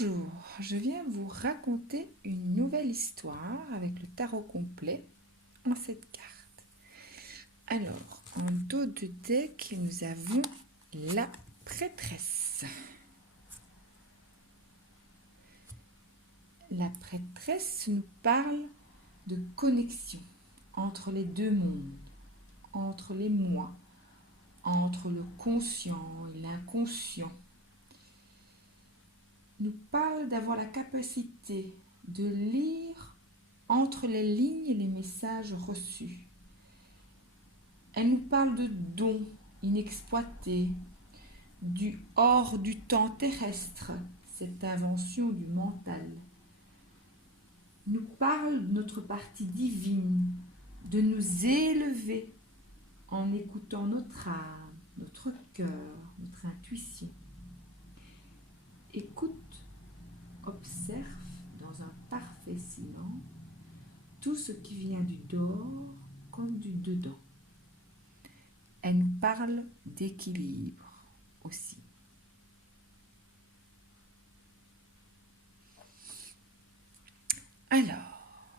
Bonjour, je viens vous raconter une nouvelle histoire avec le tarot complet en cette carte. Alors, en dos de deck, nous avons la prêtresse. La prêtresse nous parle de connexion entre les deux mondes, entre les moi, entre le conscient et l'inconscient. Nous parle d'avoir la capacité de lire entre les lignes les messages reçus. Elle nous parle de dons inexploités, du hors du temps terrestre, cette invention du mental. Nous parle de notre partie divine, de nous élever en écoutant notre âme, notre cœur, notre intuition. Écoute, observe dans un parfait silence tout ce qui vient du dehors comme du dedans. Elle nous parle d'équilibre aussi. Alors,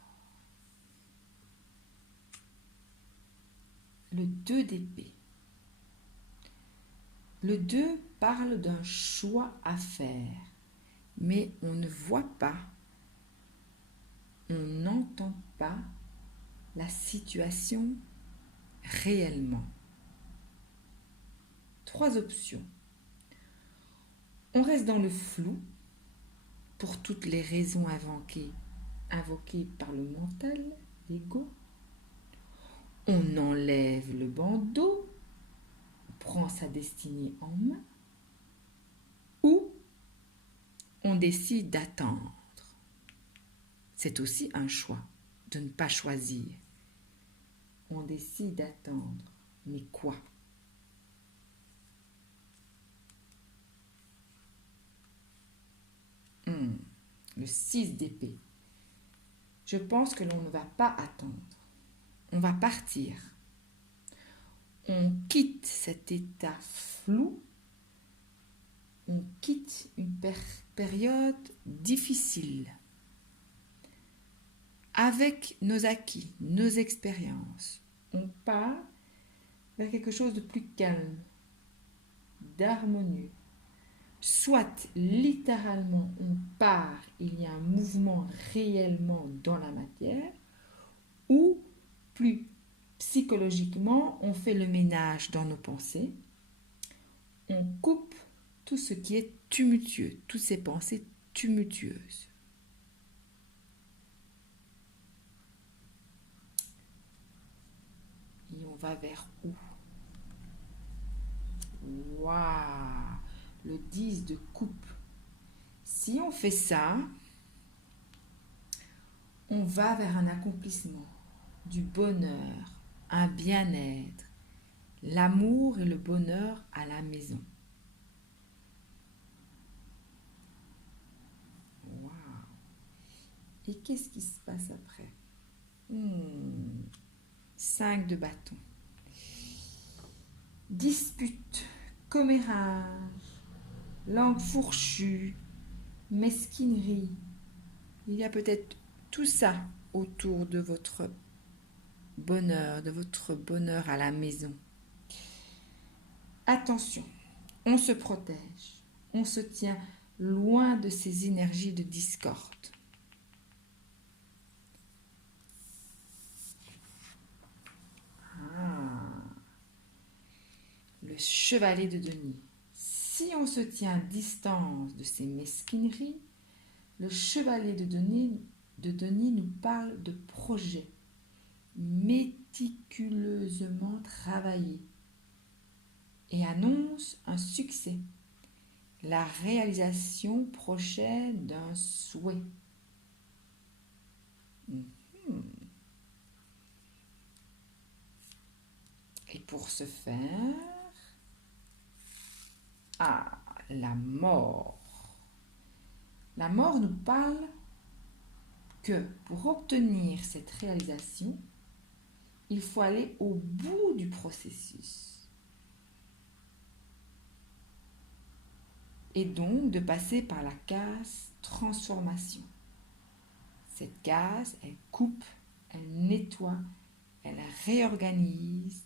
le 2 d'épée. Le 2 parle d'un choix à faire, mais on ne voit pas, on n'entend pas la situation réellement. 3 options. On reste dans le flou pour toutes les raisons invoquées par le mental, l'ego. On enlève le bandeau, prend sa destinée en main, ou on décide d'attendre. C'est aussi un choix, de ne pas choisir. On décide d'attendre, mais quoi ? Le 6 d'épée. Je pense que l'on ne va pas attendre. On va partir. On quitte cet état flou. On quitte une période difficile. Avec nos acquis, nos expériences, on part vers quelque chose de plus calme, d'harmonieux. Soit littéralement on part, il y a un mouvement réellement dans la matière, ou plus psychologiquement, on fait le ménage dans nos pensées, on coupe tout ce qui est tumultueux, toutes ces pensées tumultueuses. Et on va vers où ? Waouh ! Le 10 de coupe. Si on fait ça, on va vers un accomplissement, du bonheur, un bien-être, l'amour et le bonheur à la maison. Waouh! Et qu'est-ce qui se passe après ? 5 de bâton. Dispute, commérage, langue fourchue, mesquinerie. Il y a peut-être tout ça autour de votre bonheur à la maison. Attention, on se protège, on se tient loin de ces énergies de discorde. Le chevalier de denier. Si on se tient à distance de ces mesquineries, le chevalier de denier nous parle de projets méticuleusement travaillés et annonce un succès, la réalisation prochaine d'un souhait. Et pour ce faire, la mort. La mort nous parle que pour obtenir cette réalisation, il faut aller au bout du processus. Et donc de passer par la case transformation. Cette case, elle coupe, elle nettoie, elle réorganise,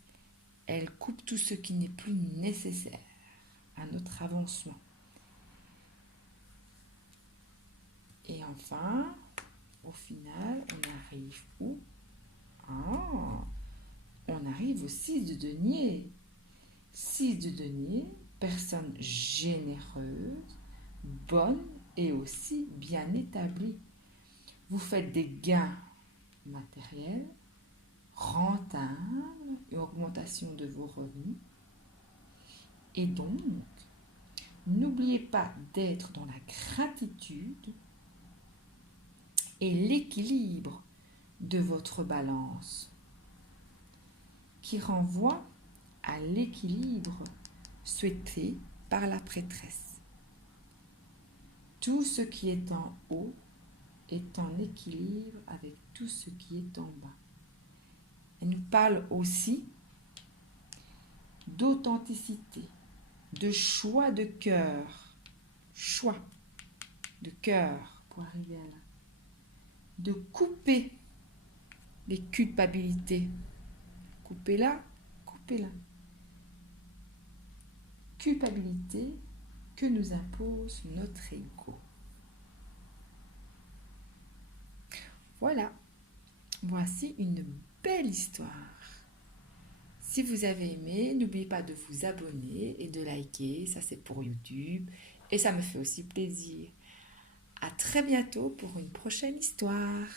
elle coupe tout ce qui n'est plus nécessaire à notre avancement. Et enfin, au final, on arrive où? On arrive au 6 de denier. 6 de denier, personne généreuse, bonne et aussi bien établie. Vous faites des gains matériels, rentables, une augmentation de vos revenus. Et donc, n'oubliez pas d'être dans la gratitude et l'équilibre de votre balance qui renvoie à l'équilibre souhaité par la prêtresse. Tout ce qui est en haut est en équilibre avec tout ce qui est en bas. Elle nous parle aussi d'authenticité, de choix de cœur, choix de cœur pour arriver à là, de couper les culpabilités, coupez-la, coupez-la. Culpabilité que nous impose notre ego. Voilà, voici une belle histoire. Si vous avez aimé, n'oubliez pas de vous abonner et de liker, ça c'est pour YouTube et ça me fait aussi plaisir. À très bientôt pour une prochaine histoire.